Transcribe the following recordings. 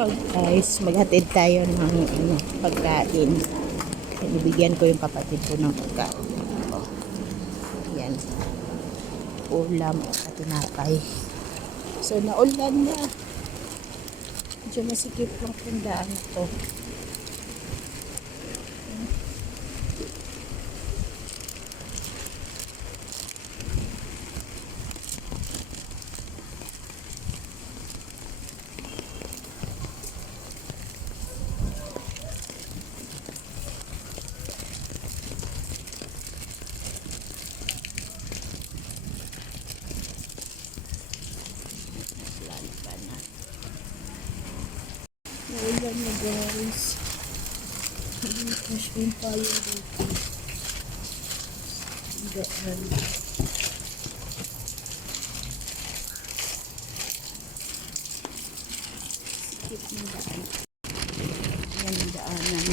So guys, maghatid tayo ng pagkain. Ibigyan ko yung kapatid ko ng pagkain. Oh, yan. Ulam at tinapay. So naulan na. Medyo masikip lang yung daan na to. Naulan na guys. Push din tayo dito. Daan. Skip ng daan. Yan ang daanan.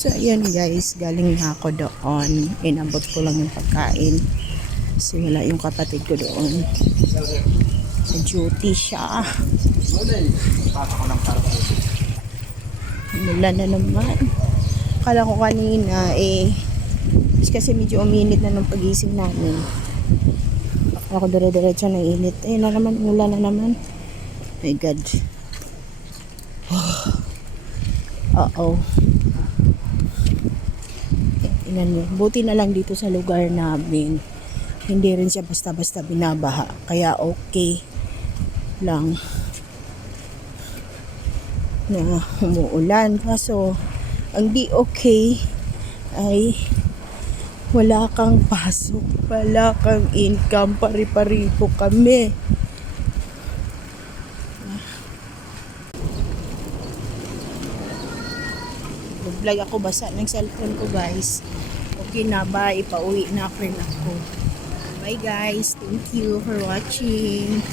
So, ayan guys, galing na ako doon. Inabot ko lang yung pagkain. So, wala yung kapatid ko doon. Sa duty siya. Mula na naman. Kala ko kanina, kasi medyo uminit na nung pagising namin. Ako dire-diretso na init. Ayun na naman, mula na naman. My God. Uh-oh. Buti na lang dito sa lugar namin. Hindi rin siya basta-basta binabaha. Kaya okay lang na umuulan. Kaso, ang di okay ay wala kang pasok, wala kang income, pari-pari po kami. Vlog ako, basa ng cellphone ko guys. Okay na ba? Ipauwi na rin ako. Bye guys. Thank you for watching.